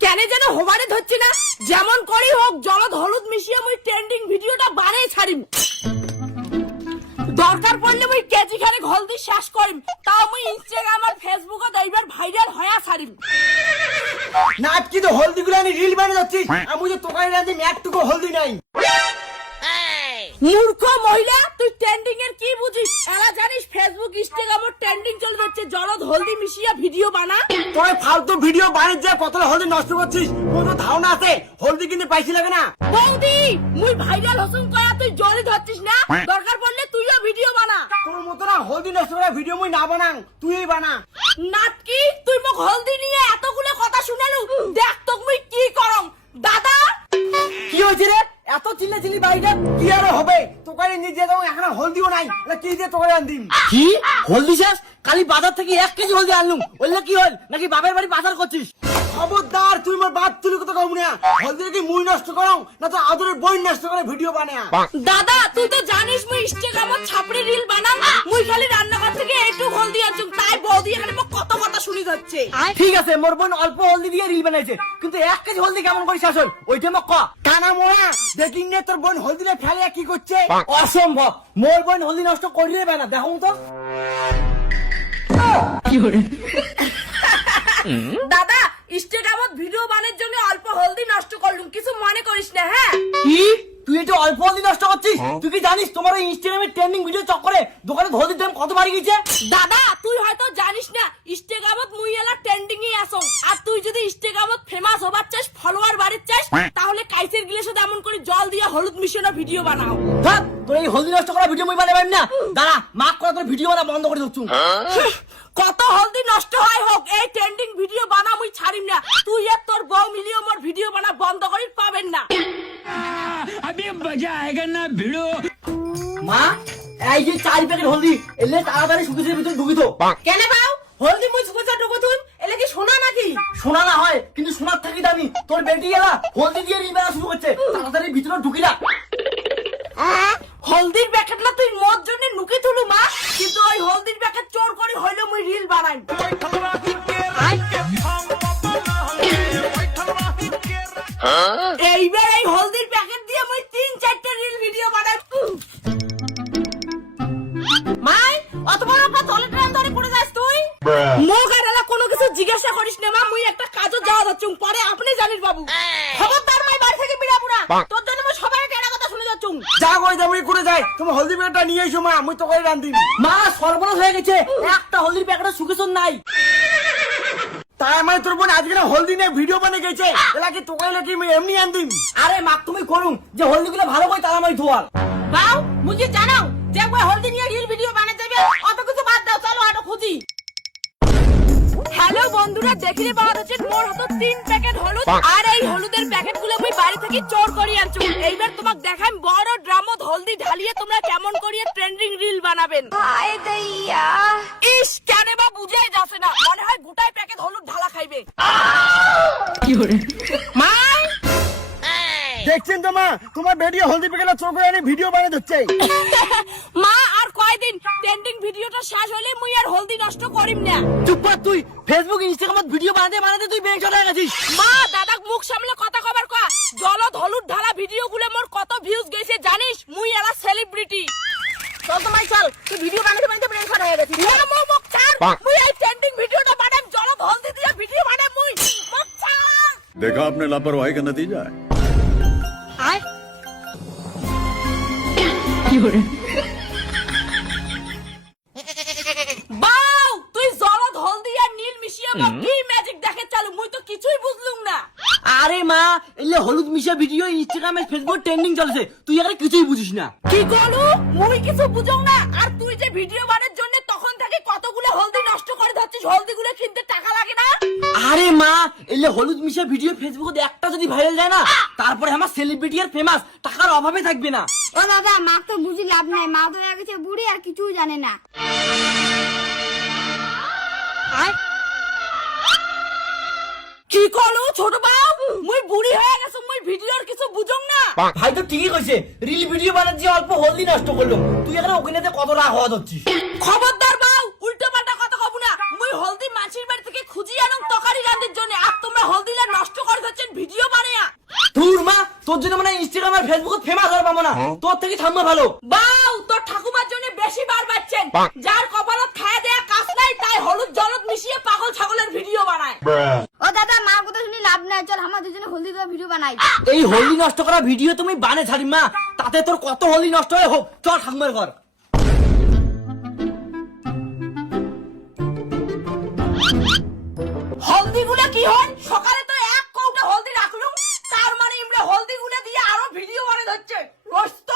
কেন যেন হোবারে ধরছি না, যেমন করি হোক জলদ হলুদ মিশিয়ে মুই ট্রেন্ডিং ভিডিওটা বানিয়ে ছাড়িম। দরকার পড়লে মুই কেজি খানে হলদি শেষ করিম, তাও মুই ইনস্টাগ্রাম আর ফেসবুকে দইবার ভাইরাল হয়া ছাড়িম। না কি তো হলদি গুলো আমি রিল বানিয়ে যাচ্ছি, আমি যে তোকাই রাঁধি একটুকু হলদি নাই। মূর্খ মহিলা, তুই ট্রেন্ডিং এর কি বুঝিস? এরা জানিস ফেসবুক ইনস্টাগ্রামে ট্রেন্ডিং চলে যাচ্ছে জলদ হলদি মিশিয়ে ভিডিও বানা। তোর ফালতু ভিডিও বানিয়ে যে কত হলদি নষ্ট করছিস, কোনো ধারণা আছে হলদি কিনতে পয়সা লাগে না? বৌদি, মুই ভাইরাল হসুন কয়া তুই জলি ধরছিস না? দরকার পড়লে তুইও ভিডিও বানা। তোর মতো না হলদি নষ্ট করা ভিডিও মুই না বানাং, তুই বানা। নাটকি, তুই মোক হলদি নিয়ে এতগুলো কথা শুনালু, দেখ তোক মুই কি করং। দাদা কি হয়েছে রে? এত চিল্লা চিল্লি বাড়িটা কি আর হবে? তোকারি নিজে দাও, এখন হলদিও নাই, কি দিয়ে তোকারি আনদিম? কি হলদি শেষ? কালি বাজার থেকে 1 কেজি হলদি আনলুম, বললে কি হল নাকি বাবার বাড়ি বাজার করছিস? খবরদার, তুই মোর বাপ তুলি কথা কম না। হলদি কি মুই নষ্ট করং না তো আদরের বই নষ্ট করে ভিডিও বানায়া? দাদা তুই তো জানিস মুই ইনস্টাগ্রামত ছাপড়ি রিল বানাম, মুই খালি রান্নাঘর থেকে একটু হলদি আনছুম, তাই বৌদি এখানে মোক কত কথা শুনি যাচ্ছে। ঠিক আছে, মোর বোন অল্প হলদি দিয়ে রিল বানাইছে, কিন্তু 1 কেজি হলদি কেমন করে শেষ হল ওইটা মোক ক। কানা মোড়া দেখিং নে তোর বোন হলদি ফেলে কি করছে? অসম্ভব, মোর বোন হলদি নষ্ট করিয়ে না, দেখো তো। দাদা ইনস্টাগ্রামত ভিডিও বানানোর জন্য অল্প হলদি নষ্ট করলুম, কিছু মনে করিস না। হ্যাঁ কি তুই এটা অল্প হলদি নষ্ট করছিস? তুই কি জানিস তোমার ওই ইনস্টাগ্রামে ট্রেন্ডিং ভিডিও চক্করে দোকানে হলদির দাম কত বাড়ি গেছে? দাদা তুই হয়তো জানিস না ইনস্টাগ্রামত মুই এলা ট্রেন্ডিং এ আসং, আর তুই যদি ইনস্টাগ্রামত ফেমাস হবার চাস, ফলোয়ার বাড়ির চাস, তাহলে কাইসের গ্লাসে এমন করে জল দিয়ে হলুদ মিশানো ভিডিও বানাও। ধর তোর এই হলদি নষ্ট করা ভিডিও মুই বানাইবাম না। দাঁড়া, মাক করা তোর ভিডিও বানা বন্ধ করে দিচ্ছু। কত হলদি নষ্ট হয় হোক, এই ট্রেন্ডিং ভিডিও বানা মুই ছাড়িম না। তুই আর তোর বউ মিলিয়ে মোর ভিডিও বানা বন্ধ করি পাবেন না। अभी मजा आएगा ना भिड़ो। মা, এই যে 4 প্যাকেট হলদি এলে তাড়াতাড়ি সুকেশের ভিতরে ঢুকি তো। কেন বাউ হলদি মুই সুকেশে ঢুকো তুই? এলে কি সোনা নাকি? সোনা না হয়, কিন্তু সোনার থাকি দামি। তোর বেটি এলা হলদি দিয়ে রিল বানা শুরু করছে, তাড়াতাড়ি ভিতরে ঢুকি না। হলদির প্যাকেট না তুই মোর জন্য নুকি তুলু মা, কিন্তু ওই হলদির প্যাকেট চোর করে হইলো মুই রিল বানাই। এইবার এই হলদির প্যাকেট দিয়ে মুই 3-4টা রিল ভিডিও বানাই। মাই অত বড় পা তলে ট্রেন ধরে পড়ে যাস তুই? মোক আর এলা কোনো কিছু জিজ্ঞাসা করিস না মা, মুই একটা কাজে যাওয়া যাচ্ছুম, পরে আপনি জানিস বাবু। খবরদার মাই বাড়ি থেকে বিড়া পুরা, তোর জন্য মুই সবাই কেনা কথা শুনে যাচ্ছুম। যা কই যাবি করে যাই, তুমি হলদি প্যাকেটটা নিয়ে এসো মা, মুই তোকে রান্দিম। মা সর্বনাশ হয়ে গেছে, একটা হলদির প্যাকেটে সুকেশন নাই। তাই আমার তোর বোন আজকে হলদি নিয়ে ভিডিও বানিয়ে গেছে, এলা কি তোকে নাকি এমনি আনদিম? আরে মা তুমি করুন যে হলদিগুলো ভালো করে তালা মারি ধোয়ার। বাউ মুঝে জানাও যে ওই হলদি নিয়ে রিল ভিডিও বানাতে যাবে, অত কিছু বাদ দাও, চলো আটো খুঁজি। হ্যালো বন্ধুরা, দেখিলে পাওয়া যাচ্ছে মোর হাতে 3 প্যাকেট হলুদ, আর এই হলুদের প্যাকেটগুলো আমি বাড়ি থেকে চোর করি আনছি। এইবার তোমাক দেখাম বড় ড্রামত হলদি ঢালিয়ে তোমরা কেমন করিয়ে ট্রেন্ডিং রিল বানাবেন। হায় দইয়া, ইস কেন বা বুঝাই যাচ্ছে না, মনে হয় গোটাই প্যাকেট হলুদ ঢালা খাইবে। কি করে মা? দেখছেন তো মা, তোমার বেটি হলদি প্যাকেটটা চোর করে এনে ভিডিও বানিয়ে দিচ্ছে। মা আর কয়দিন ট্রেন্ডিং ভিডিওটা শেষ হলে মুই আর হলদি নষ্ট করিম না। চুপ কর তুই, ফেসবুক ইনস্টাগ্রামে ভিডিও বানাতে বানাতে তুই বেঞ্চ হয়ে গেছিস। মা দাদা মুখ সামলে কথা কবার কয়া, জলদ হলুদ ঢালা ভিডিওগুলো মোর কত ভিউজ গেছে জানিস? মুই এলা সেলিব্রিটি। চল তো মাই চল, তুই ভিডিও বানাতে বানাতে বেঞ্চ হয়ে গেছিস। না মো মুখ ছাড়, মুই এই ট্রেন্ডিং ভিডিওটা বানাম, জলদ হলদি দিয়ে ভিডিও বানাম মুই। মুখ ছাড়। देखा आपने लापरवाही का नतीजा है। আয় কি করে বাউ, তুই জলদ হলদি আর নীল মিশিয়ে কি ম্যাজিক দেখে চালু, মুই তো কিছুই বুঝলুম না। আরে মা, এলে হলুদ মিশা ভিডিও ইনস্টাগ্রামে ফেসবুক ট্রেন্ডিং চলছে, তুই এখানে কিছুই বুঝিস না। কি করলু? মুই কিছু বুঝং না, আর তুই যে ভিডিও বানানোর জন্য তখন থেকে কতগুলো হলদি নষ্ট করে ধরছিস, হলদিগুলো কিনতে টাকা লাগে না? আরে মা, এলে হলুদ মিশা ভিডিও ফেসবুকে একটা যদি ভাইরাল যায় না, তারপরে আমার সেলিব্রিটি আর ফেমাস, টাকার অভাবে থাকবে না। ও দাদা, মা তো বুঝি লাভ নাই, মা তো হয়ে গেছে বুড়ি আর কিছুই জানে না। কি করলু ছোট বাবু? মুই বুড়ি হয়ে গেছো, মুই ভিডিওর কিছু বুঝং না। ভাই তো ঠিকই কইছে, রিল ভিডিও বানাচ্ছি অল্প হলদি নষ্ট করলো, তুই এখানে ওখানে কত রাগ হওয়া যাচ্ছিস। খবরদার তোর জন্য মানে ইনস্টাগ্রাম আর ফেসবুকে ফেমাস আর পাবো না, তোর থেকে ঠাম্মা ভালো। বাউ, তোর ঠাকুমার জন্য বেশি বার বাচ্চেন। যার কপালত খায় দেয়া কাজ নাই, তাই হলুদ জলদ মিশিয়ে পাগল ছাগলের ভিডিও বানায়। ও দাদা মার কথা শুনি লাভ নাই, চল আমরা দুজনে হলদি দেওয়া ভিডিও বানাই। এই হলদি নষ্ট করা ভিডিও তুমি বানে ছাড়ি মা, তাতে তোর কত হলদি নষ্ট হয়ে হোক, চল ঠাকুমার ঘর। হলদি গুলা কি হয়? সকালে তো এক কৌটা হলদি রাখলুম, তার মানে ইমরা হলদি গুলা দিয়ে আরো ভিডিও বানাতে হচ্ছে। রোস্ত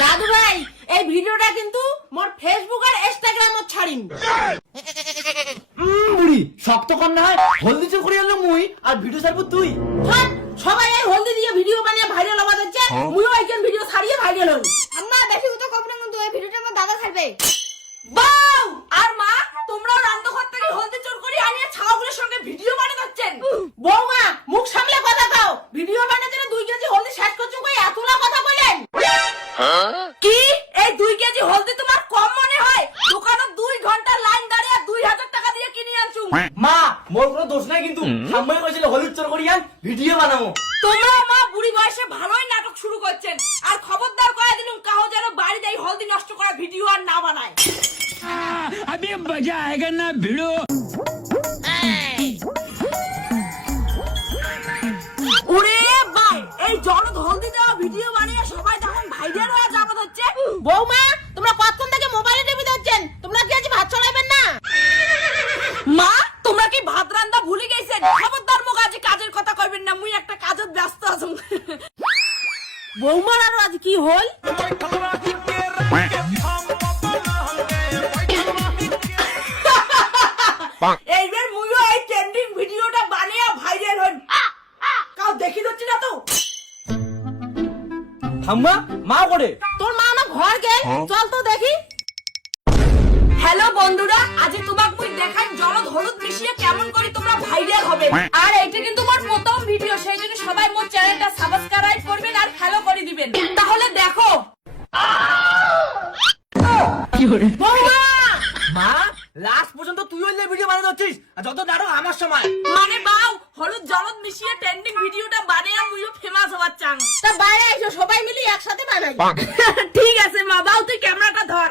দাদু ভাই, এই ভিডিওটা কিন্তু মোর ফেসবুক আর ইনস্টাগ্রামত ছাড়িম। বুড়ি শক্ত কর না হয়, হলদি চোর করে আনলো মুই আর ভিডিও ছাড়বো তুই। থাক, সবাই এই হলদি দিয়ে ভিডিও বানিয়ে ভাইরাল হওয়া যাচ্ছে, মুইও একজন ভিডিও ছাড়িয়ে ভাইরাল হই। আম্মা বেশি কথা কব না, কিন্তু এই ভিডিওটা আমার দাদা ছাড়বে। বাউ আর মা, তোমরাও রান্নাঘর থেকে হলদি চোর করে আনিয়ে ছাওগুলোর সঙ্গে ভিডিও বানাতে হচ্ছেন। বৌমা, মুখ সামলে কথা কও। ভিডিও বানাতে 2 কেজি হলদি শেষ করছো, কই এতলা কথা বলেন? কি এই 2 কেজি হলদি তোমার কম মনে হয়? দোকানে 2 ঘন্টা লাইন দাঁড়িয়ে 2000 টাকা দিয়ে কিনে আনছু। মা মোর কোনো দোষ নাই, কিন্তু ঠাম্মাই কইছিল হলুদ চোর করি আন ভিডিও বানাবো। তোমরা মা বুড়ি বয়সে ভালোই নাটক শুরু করছেন, আর খবরদার কয়ে দিলুম কাহো যেন বাড়িতে এই হলদি নষ্ট করা ভিডিও আর না বানায়। अभी मजा आएगा ना भिड़ो। ওরে ভাই, এই জলদ হলদি দেওয়া ভিডিও বানিয়ে সবাই তখন ভাইরাল হয়ে যাবত হচ্ছে। বৌমা, তোমরা কতক্ষণ থেকে মোবাইলে টিভি দেখছেন? তোমরা কি আজ ভাত চড়াইবেন না? মা, তোমরা কি ভাত রান্না ভুলে গেছেন? খবরদার মুখ আজ কাজের কথা কইবেন না, মুই একটা কাজত ব্যস্ত আছি। বৌমার আরো আজ কি হল? এইবার মুইও এই ট্রেন্ডিং ভিডিওটা বানিয়ে ভাইরাল হই। কাউ দেখি দচ্ছি না তো? ঠাম্মা মা করে তোর মা না ঘর গেল, চল তো দেখি। হ্যালো বন্ধুরা, আজ তোমাক মুই দেখাই জলদ হলুদ মিশিয়ে কেমন করে তোমরা ভাইরাল হবে। আর এইটা কিন্তু আমার প্রথম ভিডিও, সেই জন্য সবাই মোর চ্যানেলটা সাবস্ক্রাইব করবেন আর ফলো করে দিবেন। তাহলে দেখো। বৌমা! মা, লাস্ট পর্যন্ত তুই ওই ভিডিও বানাতে হচ্ছিস, আর যত নাটক আমার সময়। মানে বাউ, হলুদ জলদ মিশিয়ে ট্রেন্ডিং ভিডিওটা বানিয়ে মুইও ফেমাস হবার চাং। তা বাইরে এসো, সবাই মিলে একসাথে বানাই। ঠিক আছে মা, বাউ তুই ক্যামেরাটা ধর।